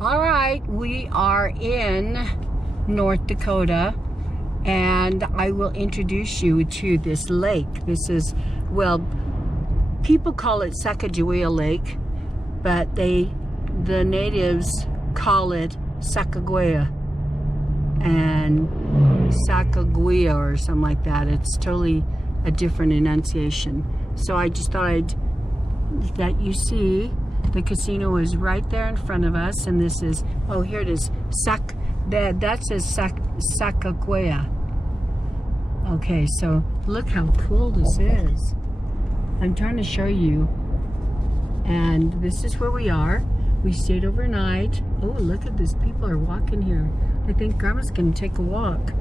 All right, we are in North Dakota, and I will introduce you to this lake. This is, well, people call it Sacagawea Lake, but the natives call it Sacagawea and Sacagawea or something like that. It's totally a different enunciation. So I just thought that you see the casino is right there in front of us, and this is, oh, here it is, that says Sacagawea. Okay, so look how cool this is. I'm trying to show you, and this is where we are. We stayed overnight. Oh, look at this, people are walking here. I think Grandma's gonna take a walk.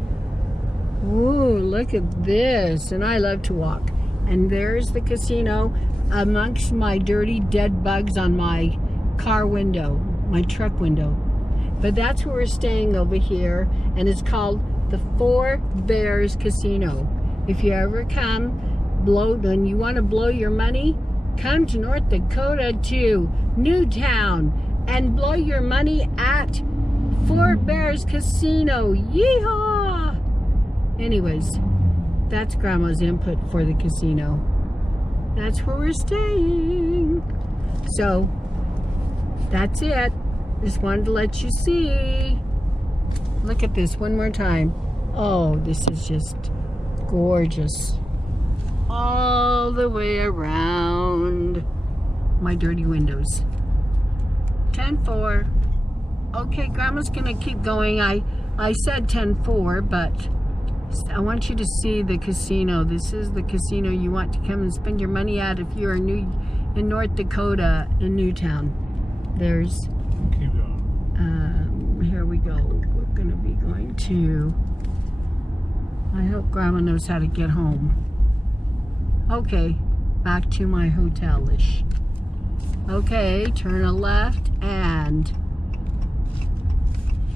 Ooh, look at this, and I love to walk. And there's the casino amongst my dirty dead bugs on my car window, my truck window. But that's where we're staying over here, and it's called the Four Bears Casino. If you ever come, when you want to blow your money, come to North Dakota to Newtown and blow your money at Four Bears Casino. Yeehaw! Anyways, that's Grandma's input for the casino. That's where we're staying. So, that's it. Just wanted to let you see. Look at this one more time. Oh, this is just gorgeous. All the way around my dirty windows. 10-4. Okay, Grandma's gonna keep going. I said 10-4, but I want you to see the casino. This is the casino you want to come and spend your money at if you're in North Dakota, in Newtown. There's, keep going. Here we go. We're gonna be going to, I hope Grandma knows how to get home. Okay, back to my hotel-ish. Okay, turn a left, and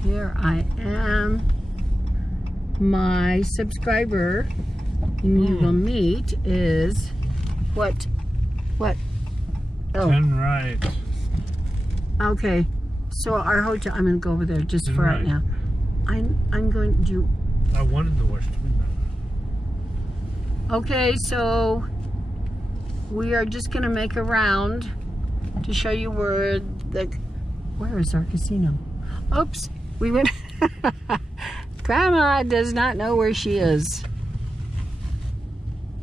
here I am. My subscriber you will meet is what? Oh, 10 right. Okay, so our hotel, I'm gonna go over there just 10 for right right. now. I'm going to do. I wanted the West Window. Okay, so we are just gonna make a round to show you where is our casino? Oops, we went. Grandma does not know where she is.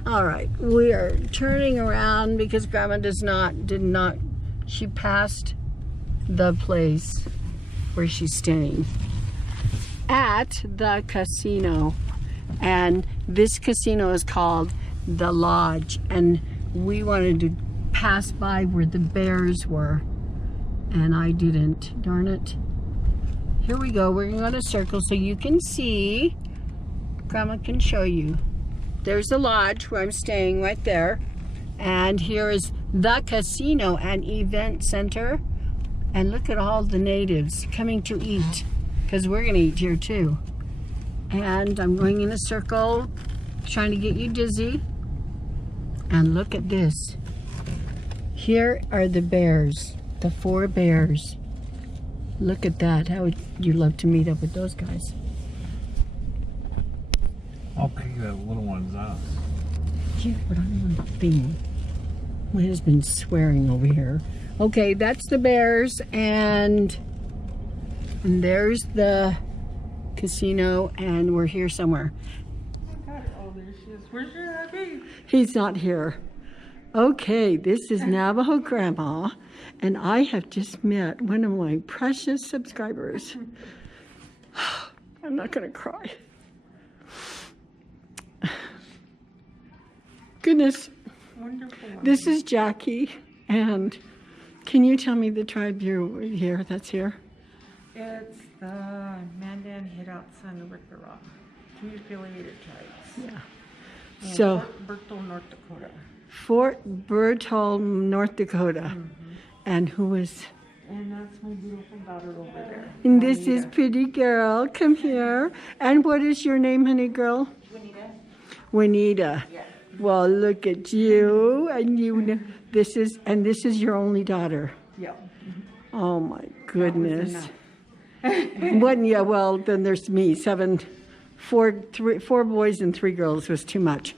All right, we are turning around because Grandma did not, she passed the place where she's staying at the casino. And this casino is called The Lodge, and we wanted to pass by where the bears were, and I didn't, darn it. Here we go, we're going to circle so you can see. Grandma can show you. There's the lodge where I'm staying right there. And here is the casino and event center. And look at all the natives coming to eat, because we're going to eat here too. And I'm going in a circle, trying to get you dizzy. And look at this. Here are the bears, the four bears. Look at that. How would you love to meet up with those guys? I'll pick that little one's out. Yeah, but I'm on the thing. My husband's swearing over here. Okay, that's the bears, and there's the casino, and we're here somewhere. Oh, there she is. Where's your hubby? He's not here. Okay, this is Navajo Grandma, and I have just met one of my precious subscribers. I'm not gonna cry. Goodness. Wonderful. This is Jackie, and can you tell me the tribe you're here, that's here? It's the Mandan Hideout Son of Rock. Two affiliated tribes. Yeah. In So, Fort Berthold, North Dakota. Fort Berthold, North Dakota. Mm-hmm. And who is? And that's my beautiful daughter over there. And this is Juanita. pretty girl. Come here. And what is your name, honey girl? Juanita. Juanita. Yeah. Well, look at you. And you know, this is your only daughter. Yeah. Oh my That was goodness. enough. One, yeah, well, then there's me. Four boys and 3 girls was too much.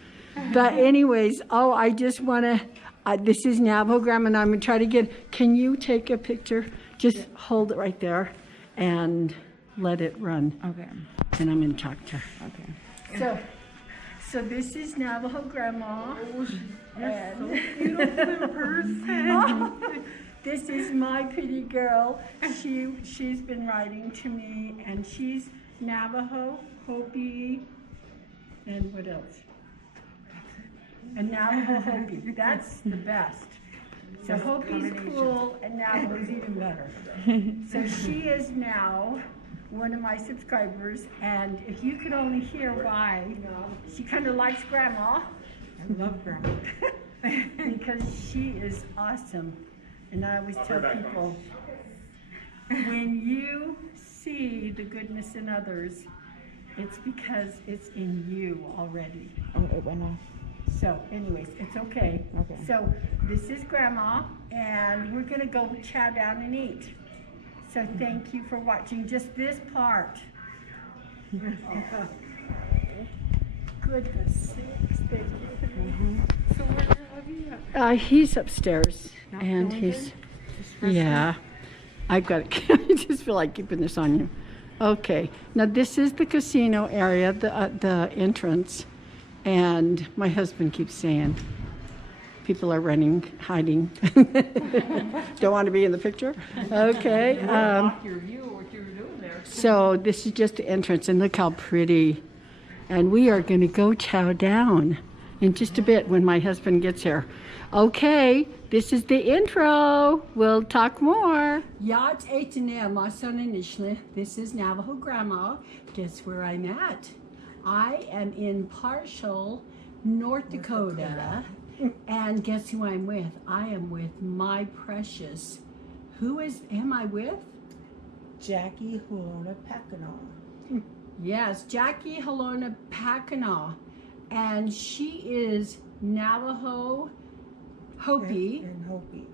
But anyways, oh, I just want to, this is Navajo Grandma, and I'm going to try to get, can you take a picture? Just hold it right there and let it run. Okay. And I'm going to talk to her. Okay. So this is Navajo Grandma. You're so beautiful in person. This is my pretty girl. She's been writing to me, and she's Navajo, Hopi, and what else? And Navajo Hopi. That's the best. So Hopi's cool, and Navajo's even better. So she is now one of my subscribers, and if you could only hear why, she kind of likes Grandma. I love Grandma. Because she is awesome. And I always tell people, when you see the goodness in others, it's because it's in you already. Oh, it went off. So anyways, it's okay. Okay. So this is Grandma, and we're going to go chow down and eat. So thank you for watching just this part. Goodness sakes, thank you. So where's your hubby at? He's upstairs, Not and doing he's, good? yeah. I've got to, I just feel like keeping this on you. Okay, now this is the casino area, the entrance, and my husband keeps saying, people are running, hiding. Don't want to be in the picture? Okay. Your view of what you were doing there. So this is just the entrance, and look how pretty. And we are going to go chow down in just a bit when my husband gets here. Okay, this is the intro. We'll talk more. Yat Etanea, my son initially. This is Navajo Grandma. Guess where I'm at? I am in Partial, North Dakota. And guess who I'm with? I am with my precious. Am I with? Jackie Hulona Packanaw. Yes, Jackie Helona Packanaw. And she is Navajo Hopi. And Hopi.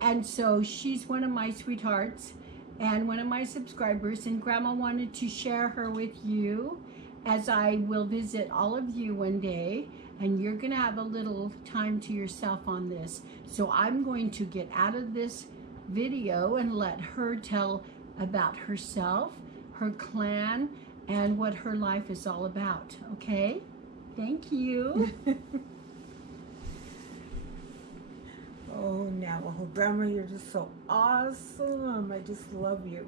And so she's one of my sweethearts and one of my subscribers. And Grandma wanted to share her with you, as I will visit all of you one day. And you're going to have a little time to yourself on this. So I'm going to get out of this video and let her tell about herself, her clan, and what her life is all about. Okay? Thank you. Oh, Navajo Grandma, you're just so awesome. I just love you.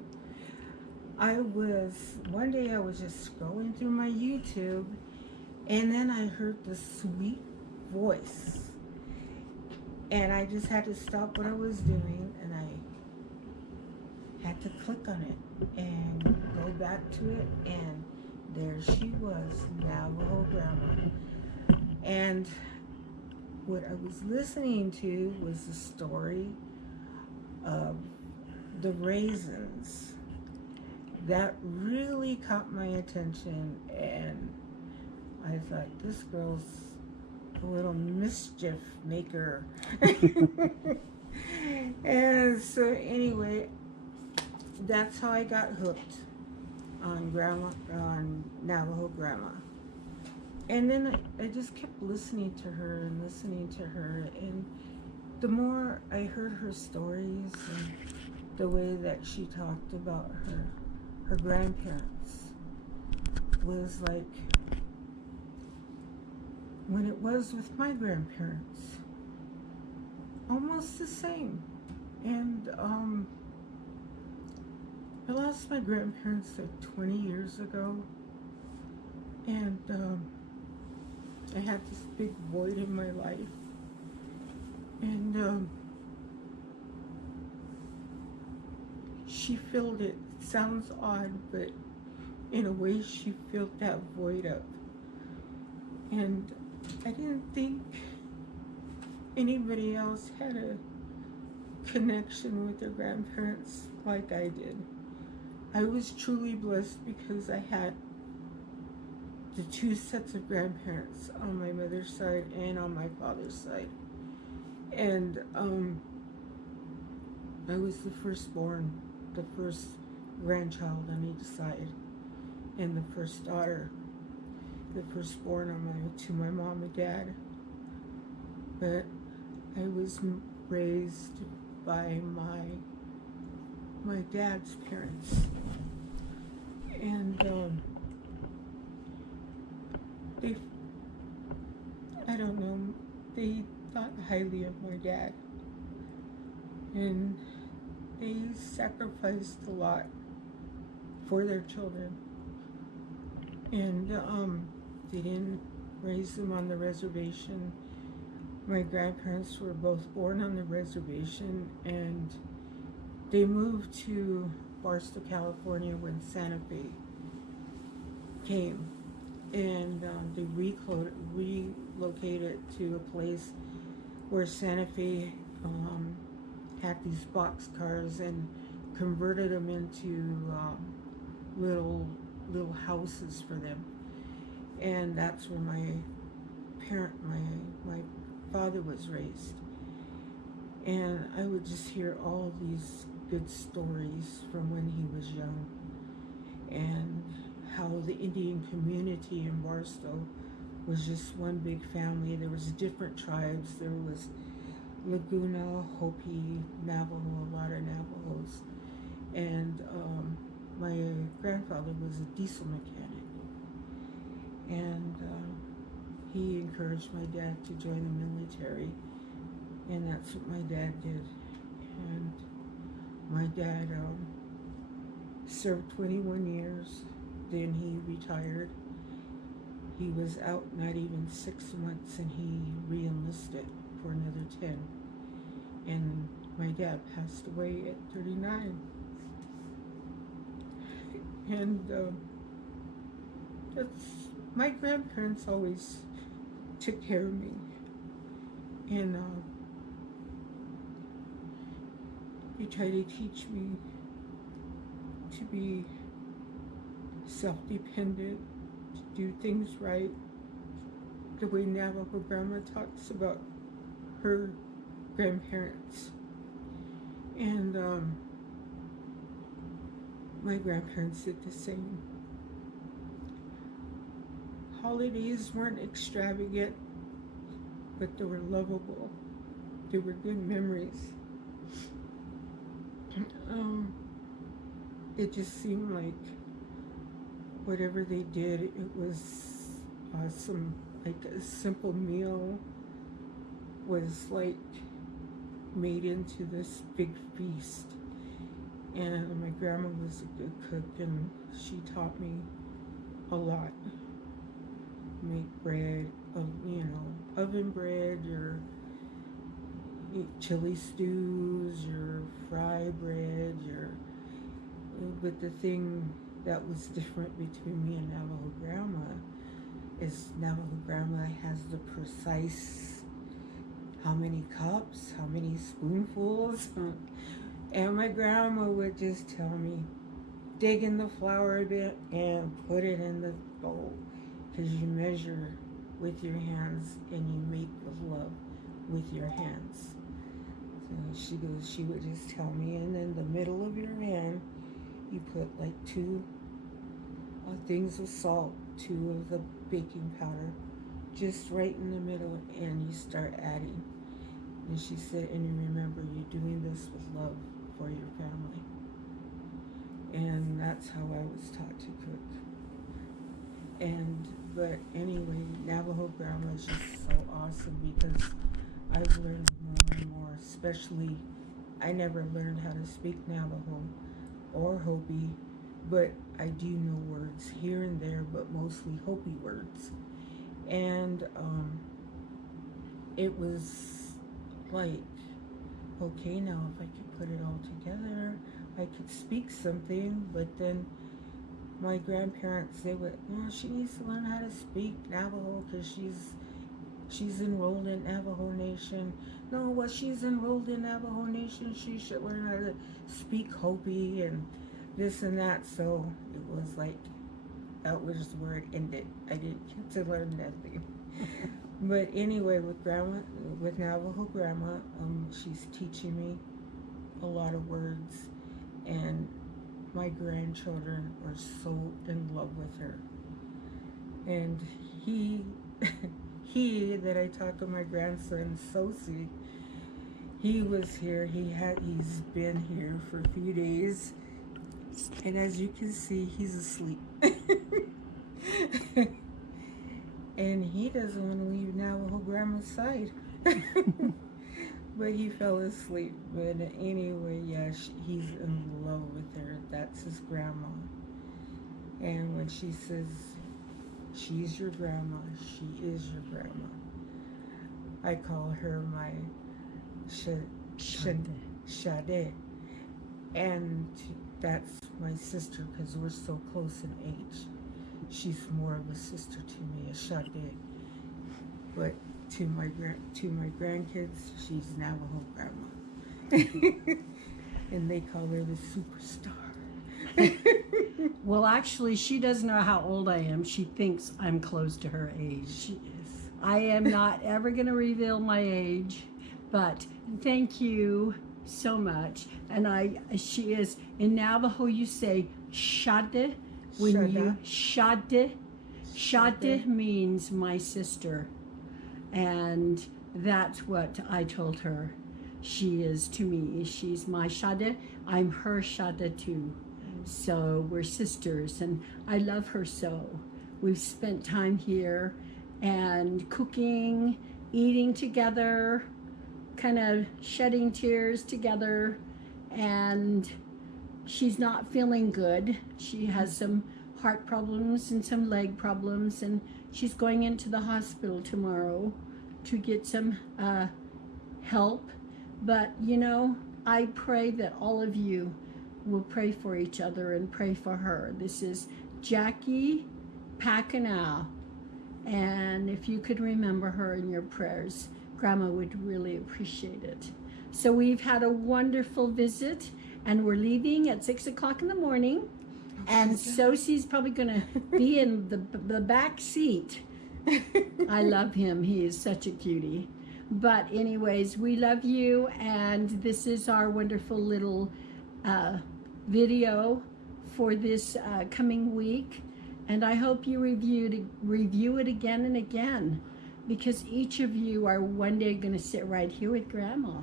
One day I was just scrolling through my YouTube, and then I heard this sweet voice. And I just had to stop what I was doing, and I had to click on it and go back to it, and there she was, Navajo Grandma. And what I was listening to was the story of the raisins. That really caught my attention, and I thought, this girl's a little mischief maker. And so anyway, that's how I got hooked on Navajo Grandma. And then I just kept listening to her, and the more I heard her stories and the way that she talked about her grandparents was like when it was with my grandparents, almost the same. And I lost my grandparents like 20 years ago, and I had this big void in my life, and she filled it. It sounds odd, but in a way she filled that void up. And I didn't think anybody else had a connection with their grandparents like I did. I was truly blessed because I had the 2 sets of grandparents on my mother's side and on my father's side. And I was the firstborn, the first grandchild on each side, and the first daughter, the firstborn to my mom and dad. But I was raised by my dad's parents, and they, I don't know, they thought highly of my dad, and they sacrificed a lot for their children, and they didn't raise them on the reservation. My grandparents were both born on the reservation, and they moved to Barstow, California when Santa Fe came, and they relocated to a place where Santa Fe had these box cars and converted them into little houses for them, and that's where my father was raised. And I would just hear all these good stories from when he was young, and how the Indian community in Barstow was just one big family. There was different tribes. There was Laguna, Hopi, Navajo, a lot of Navajos. And my grandfather was a diesel mechanic. And he encouraged my dad to join the military. And that's what my dad did. And my dad served 21 years. Then he retired. He was out not even 6 months, and he re-enlisted for another 10. And my dad passed away at 39. And my grandparents always took care of me. And they tried to teach me to be self-dependent, to do things right, the way Navajo Grandma talks about her grandparents. And my grandparents did the same. Holidays weren't extravagant, but they were lovable. They were good memories. It just seemed like whatever they did, it was awesome. Like a simple meal was like made into this big feast. And my grandma was a good cook, and she taught me a lot. Make bread, oven bread, your chili stews, your fry bread, but the thing that was different between me and Navajo Grandma is Navajo Grandma has the precise how many cups, how many spoonfuls, and my grandma would just tell me, dig in the flour a bit and put it in the bowl, because you measure with your hands and you make with love with your hands. So she would just tell me, and in the middle of your hand, you put like 2 things of salt, 2 of the baking powder, just right in the middle, and you start adding. And she said, and you remember, you're doing this with love for your family. And that's how I was taught to cook. But anyway, Navajo Grandma is just so awesome, because I've learned more and more, especially I never learned how to speak Navajo or Hopi, but I do know words here and there, but mostly Hopi words. And it was like, okay, now if I could put it all together, I could speak something. But then my grandparents, they would, she needs to learn how to speak Navajo because she's enrolled in Navajo Nation. No, well, she's enrolled in Navajo Nation, she should learn how to speak Hopi and this and that. So it was like, that was where it ended. I didn't get to learn nothing. But anyway, with Navajo Grandma, she's teaching me a lot of words, and my grandchildren are so in love with her. And he that I talked to, my grandson Sosie, he was here. He's been here for a few days, and as you can see, he's asleep. And he doesn't want to leave Navajo Grandma's side. But he fell asleep. But anyway, yeah, he's in love with her. That's his grandma. And when she says, she's your grandma, she is your grandma. I call her my Shade. And that's my sister because we're so close in age. She's more of a sister to me, a Shade. But to my grandkids, she's Navajo Grandma. And they call her the superstar. Well, actually, she doesn't know how old I am. She thinks I'm close to her age. She is. I am not ever going to reveal my age, but thank you so much. And she is, in Navajo, you say Shade. Shade means my sister. And that's what I told her. She is to me. She's my Shade. I'm her Shade too. So we're sisters, and I love her so. We've spent time here and cooking, eating together, kind of shedding tears together, and she's not feeling good. She has some heart problems and some leg problems, and she's going into the hospital tomorrow to get some help. But you know, I pray that all of you will pray for each other and pray for her. This is Jackie Pacanal, and if you could remember her in your prayers, Grandma would really appreciate it. So we've had a wonderful visit, and we're leaving at 6 o'clock in the morning, and Sosie's probably gonna be in the back seat. I love him. He is such a cutie. But anyways, we love you, and this is our wonderful little video for this coming week, and I hope you review it again and again, because each of you are one day going to sit right here with Grandma.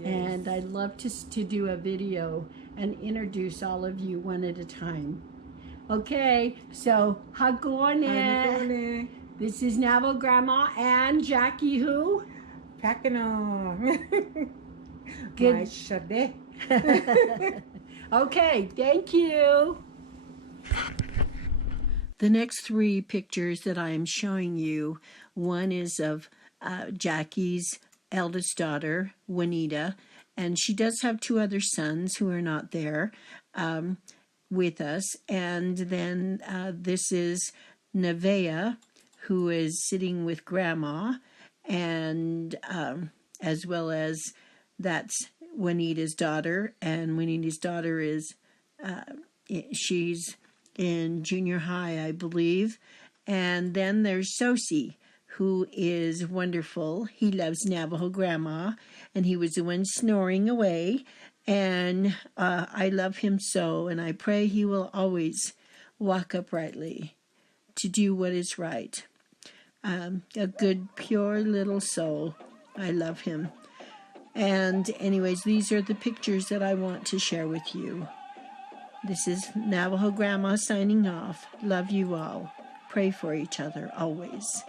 Yes. And I'd love to do a video and introduce all of you one at a time. Okay, so Hagone. This is Navajo Grandma and Jackie who? Pacanal. Good. My Shade. Okay, thank you. The next three pictures that I am showing you, one is of Jackie's eldest daughter, Juanita, and she does have two other sons who are not there with us. And then this is Nevaeh, who is sitting with Grandma, and as well as that's Juanita's daughter, and Juanita's daughter is, she's in junior high, I believe. And then there's Sosie, who is wonderful. He loves Navajo Grandma, and he was the one snoring away, and I love him so, and I pray he will always walk uprightly to do what is right. A good, pure little soul. I love him. And anyways, these are the pictures that I want to share with you. This is Navajo Grandma signing off. Love you all. Pray for each other always.